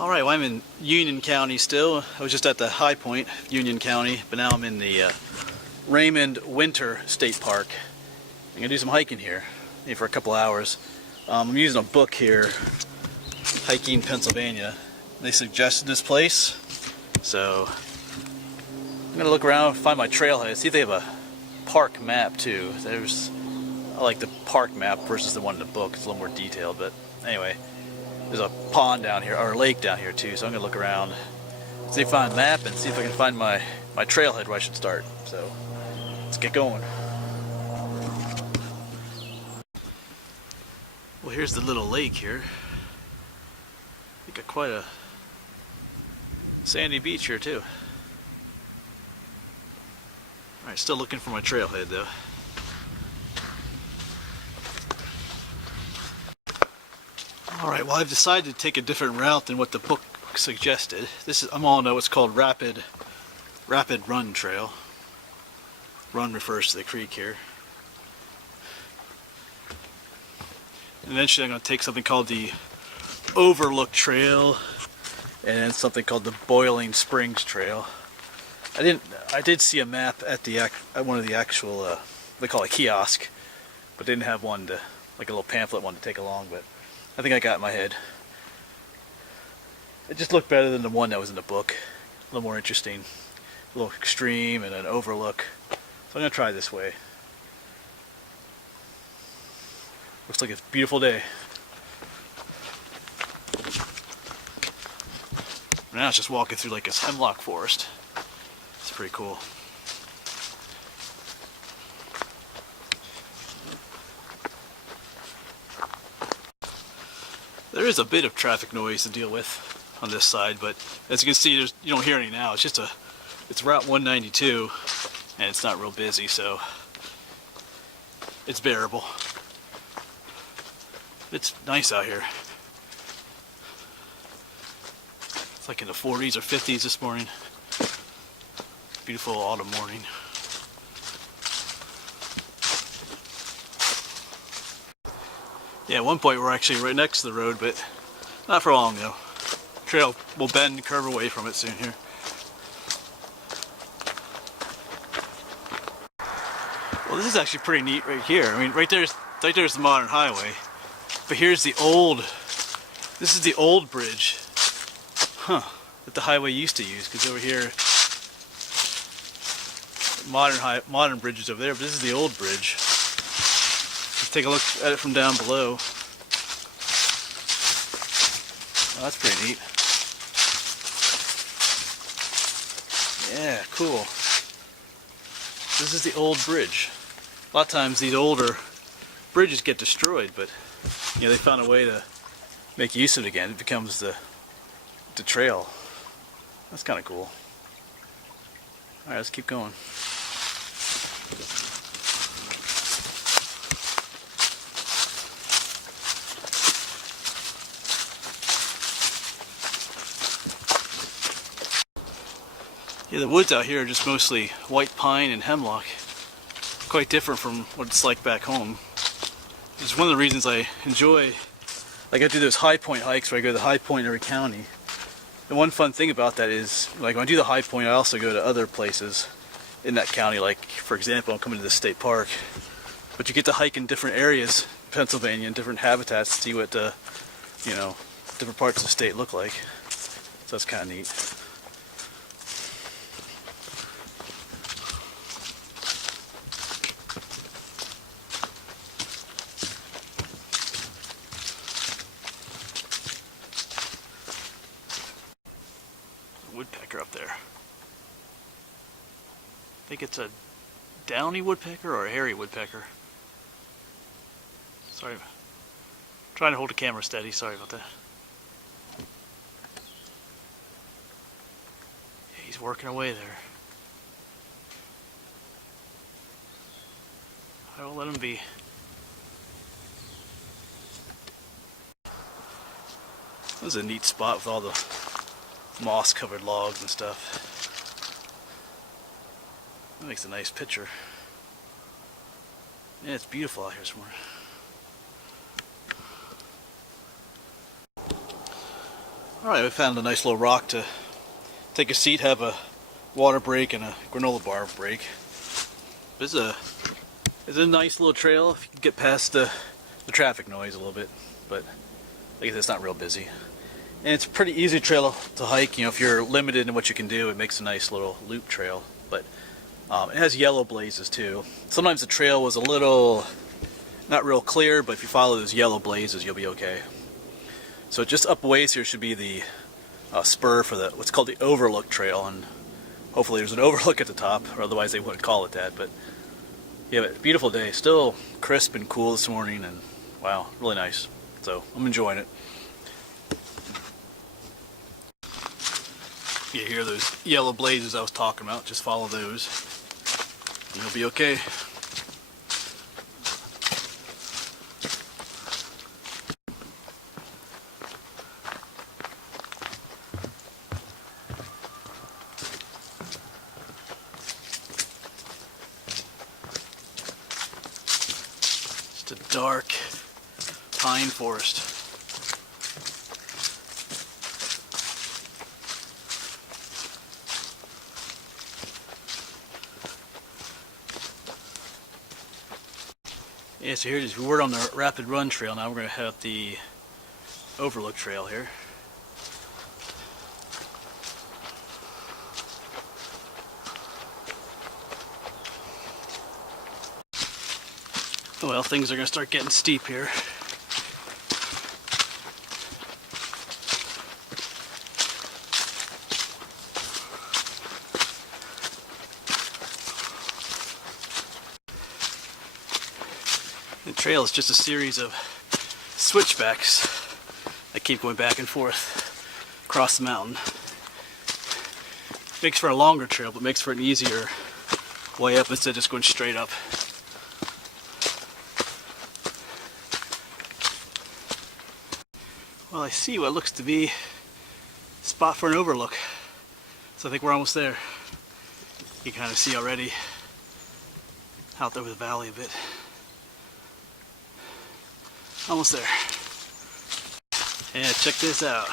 Alright, well, I'm in Union County still. I was just at the high point, Union County, but now I'm in the Raymond Winter State Park. I'm going to do some hiking here, maybe for a couple hours. I'm using a book here, Hiking Pennsylvania. They suggested this place, so I'm going to look around, find my trailhead, see if they have a park map too. I like the park map versus the one in the book. It's a little more detailed, but anyway. There's a pond down here, or a lake down here too, so I'm going to look around, see if I find a map, and see if I can find my trailhead where I should start. So, let's get going. Well, here's the little lake here. You got quite a sandy beach here too. Alright, still looking for my trailhead though. Alright, well, I've decided to take a different route than what the book suggested. I'm all know it's called Rapid Run Trail. Run refers to the creek here. And eventually I'm going to take something called the Overlook Trail and something called the Boiling Springs Trail. I did see a map at one of the actual they call it a kiosk, but didn't have one like a little pamphlet one to take along, but I think I got it in my head. It just looked better than the one that was in the book. A little more interesting. A little extreme and an overlook. So I'm going to try this way. Looks like it's a beautiful day. Now it's just walking through like this hemlock forest. It's pretty cool. There is a bit of traffic noise to deal with on this side, but as you can see, you don't hear any now. It's Route 192, and it's not real busy, so it's bearable. It's nice out here. It's like in the 40s or 50s this morning. Beautiful autumn morning. Yeah, at one point we're actually right next to the road, but not for long though. Trail will bend and curve away from it soon here. Well, this is actually pretty neat right here. I mean, right there's the modern highway, but here's the this is the old bridge, that the highway used to use, because over here, modern bridge is over there, but this is the old bridge. Let's take a look at it from down below. Oh, that's pretty neat. Yeah, cool. This is the old bridge. A lot of times these older bridges get destroyed, but you know, they found a way to make use of it again. It becomes the trail. That's kind of cool. Alright, let's keep going. Yeah, the woods out here are just mostly white pine and hemlock. Quite different from what it's like back home. It's one of the reasons I enjoy, like I do those high point hikes where I go to the high point in every county. And one fun thing about that is, like when I do the high point, I also go to other places in that county. Like, for example, I'm coming to the state park. But you get to hike in different areas in Pennsylvania and different habitats to see what, different parts of the state look like. So that's kind of neat. Woodpecker up there. I think it's a downy woodpecker or a hairy woodpecker. Sorry, I'm trying to hold the camera steady, sorry about that. Yeah, he's working away there. I will let him be. This is a neat spot with all the moss covered logs and stuff. That makes a nice picture. Yeah, it's beautiful out here this morning. Alright, we found a nice little rock to take a seat, have a water break and a granola bar break. It's a nice little trail if you can get past the traffic noise a little bit, but I guess it's not real busy. And it's a pretty easy trail to hike. You know, if you're limited in what you can do, it makes a nice little loop trail. But it has yellow blazes too. Sometimes the trail was a little not real clear, but if you follow those yellow blazes, you'll be okay. So just up a ways here should be the spur for what's called the overlook trail, and hopefully there's an overlook at the top, or otherwise they wouldn't call it that. But yeah, beautiful day. Still crisp and cool this morning, and wow, really nice. So I'm enjoying it. You hear those yellow blazes I was talking about, just follow those and you'll be okay. Just a dark pine forest. Yeah, so here it is. We're on the Rapid Run trail now. We're going to head up the Overlook trail here. Well, things are going to start getting steep here. The trail is just a series of switchbacks that keep going back and forth across the mountain. Makes for a longer trail, but makes for an easier way up instead of just going straight up. Well, I see what looks to be a spot for an overlook, so I think we're almost there. You can kind of see already out there with the valley a bit. Almost there. Yeah, check this out.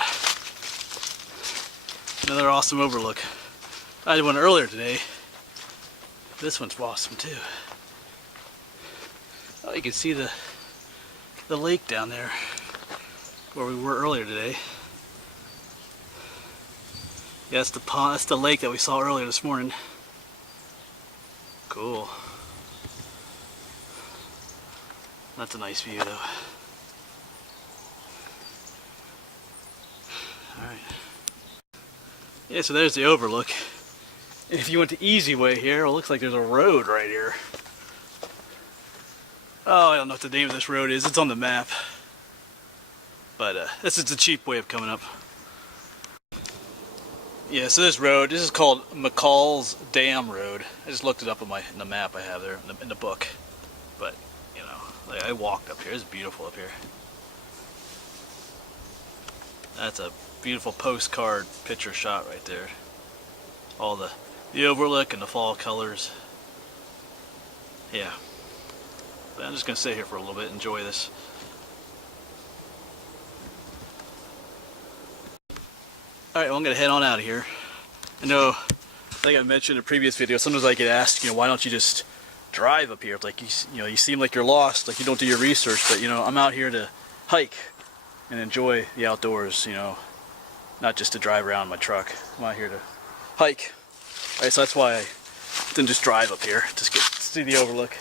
Another awesome overlook. I did one earlier today. This one's awesome too. Oh, you can see the lake down there where we were earlier today. Yeah, that's the pond. That's the lake that we saw earlier this morning. Cool. That's a nice view though. Alright. Yeah, so there's the overlook. And if you went the easy way here, it looks like there's a road right here. Oh, I don't know what the name of this road is. It's on the map. But this is the cheap way of coming up. Yeah, so this road, this is called McCall's Dam Road. I just looked it up on the map I have there in the book. But, you know, I walked up here. It's beautiful up here. That's a beautiful postcard picture shot right there. All the overlook and the fall colors. Yeah. But I'm just going to sit here for a little bit and enjoy this. Alright, well, I'm going to head on out of here. I know, I think I mentioned in a previous video, sometimes I get asked, you know, why don't you just drive up here? It's like, you know, you seem like you're lost, like you don't do your research, but, you know, I'm out here to hike and enjoy the outdoors, you know, not just to drive around in my truck. I'm out here to hike. Alright, so that's why I didn't just drive up here, just get to see the overlook.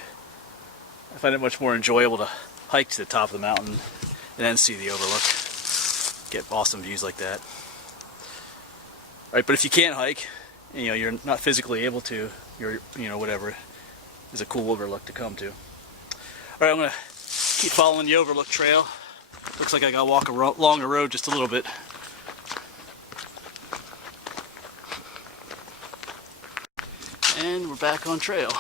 I find it much more enjoyable to hike to the top of the mountain and then see the overlook. Get awesome views like that. Alright, but if you can't hike, and, you know, you're not physically able to, you know, whatever, is a cool overlook to come to. Alright, I'm going to keep following the overlook trail. Looks like I got to walk along the road just a little bit. And we're back on trail.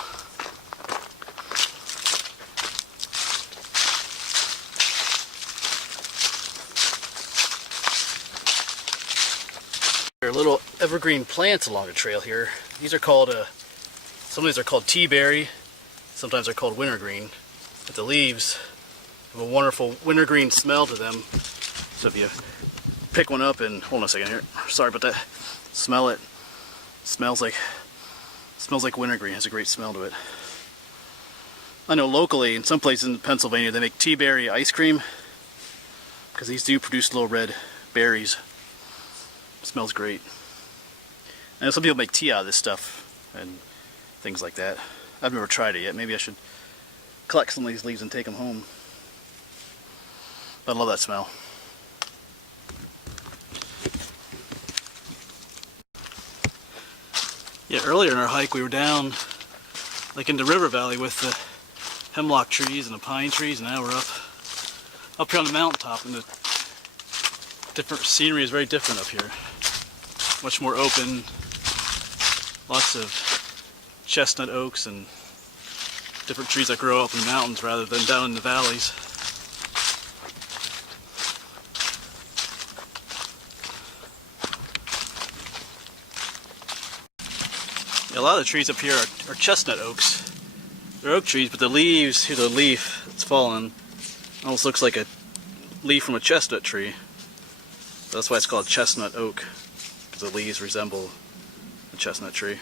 There are little evergreen plants along the trail here. These are called, some of these are called teaberry, sometimes they're called wintergreen. But the leaves have a wonderful wintergreen smell to them. So if you pick one up and hold on a second here. Sorry about that. Smell it. Smells like wintergreen. Has a great smell to it. I know locally in some places in Pennsylvania they make tea berry ice cream because these do produce little red berries. It smells great. I know some people make tea out of this stuff and things like that. I've never tried it yet. Maybe I should collect some of these leaves and take them home. But I love that smell. Yeah, earlier in our hike we were down like in the river valley with the hemlock trees and the pine trees, and now we're up here on the mountaintop, and the different scenery is very different up here. Much more open, lots of chestnut oaks and different trees that grow up in the mountains rather than down in the valleys. A lot of the trees up here are chestnut oaks. They're oak trees, but the leaves, here's a leaf that's fallen, almost looks like a leaf from a chestnut tree. That's why it's called chestnut oak, because the leaves resemble a chestnut tree.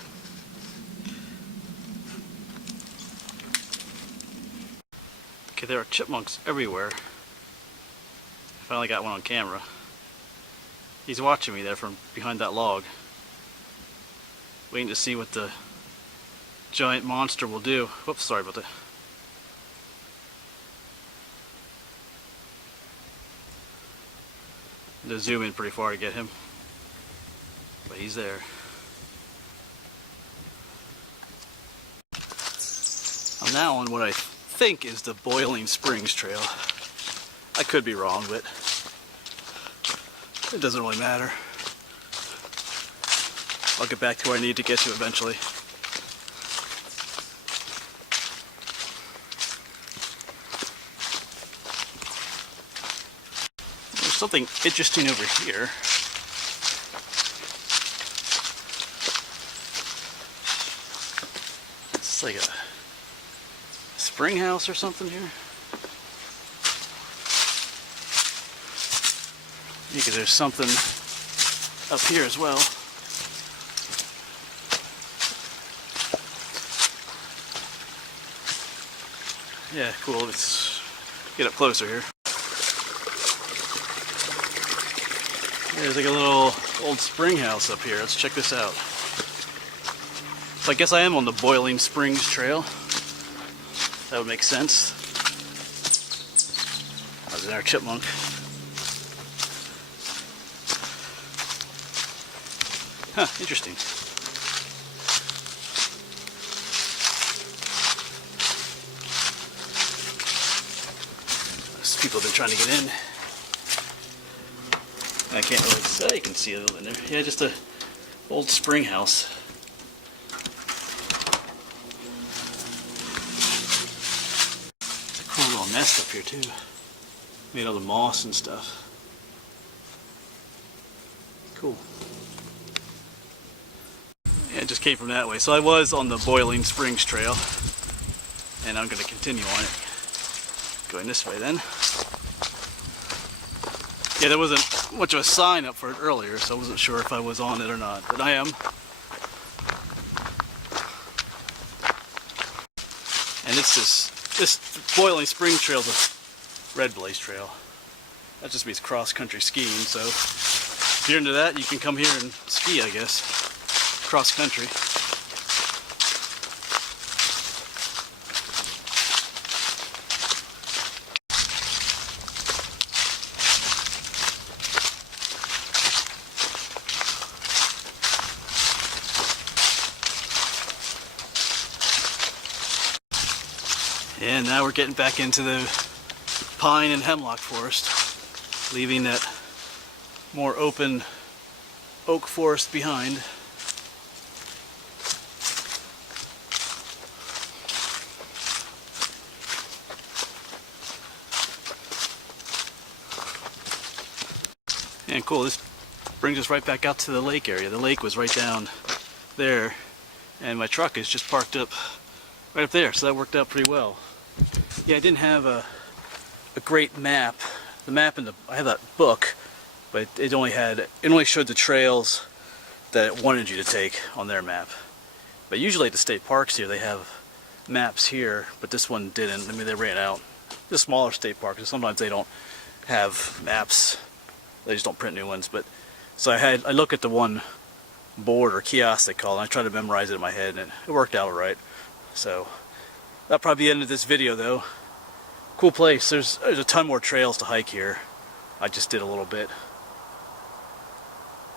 Okay, there are chipmunks everywhere. I finally got one on camera. He's watching me there from behind that log, waiting to see what the giant monster will do. Whoops, sorry about that. To zoom in pretty far to get him, but he's there. I'm now on what I think is the Boiling Springs Trail. I could be wrong, but it doesn't really matter. I'll get back to where I need to get to eventually. There's something interesting over here. It's like a spring house or something here. Because there's something up here as well. Yeah, cool. Let's get up closer here. There's like a little old spring house up here. Let's check this out. So I guess I am on the Boiling Springs Trail. That would make sense. There's our chipmunk. Huh, interesting. Those people have been trying to get in. I can't really say. You can see a little in there. Yeah, just a old spring house. It's a cool little nest up here too. Made all the moss and stuff. Cool. Yeah, it just came from that way. So I was on the Boiling Springs Trail, and I'm going to continue on it. Going this way then. Yeah, there wasn't much of a sign up for it earlier, so I wasn't sure if I was on it or not, but I am. And it's this Boiling Spring Trail is a red blaze trail. That just means cross-country skiing, so if you're into that, you can come here and ski, I guess. Cross-country. And now we're getting back into the pine and hemlock forest, leaving that more open oak forest behind. And cool, this brings us right back out to the lake area. The lake was right down there, and my truck is just parked up right up there, so that worked out pretty well. Yeah, I didn't have a great map. The map in I have that book, but it only showed the trails that it wanted you to take on their map. But usually at the state parks here, they have maps here, but this one didn't. I mean, they ran out. The smaller state parks, so sometimes they don't have maps. They just don't print new ones. But so I look at the one board or kiosk they call it, and I try to memorize it in my head, and it worked out all right. So that'll probably be the end of this video, though. Cool place. There's a ton more trails to hike here. I just did a little bit.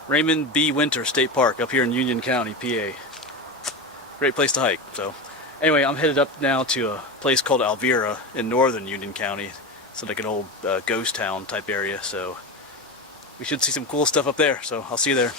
Raymond B. Winter State Park up here in Union County, PA. Great place to hike. So anyway, I'm headed up now to a place called Alvera in northern Union County. It's like an old ghost town type area. So we should see some cool stuff up there. So I'll see you there.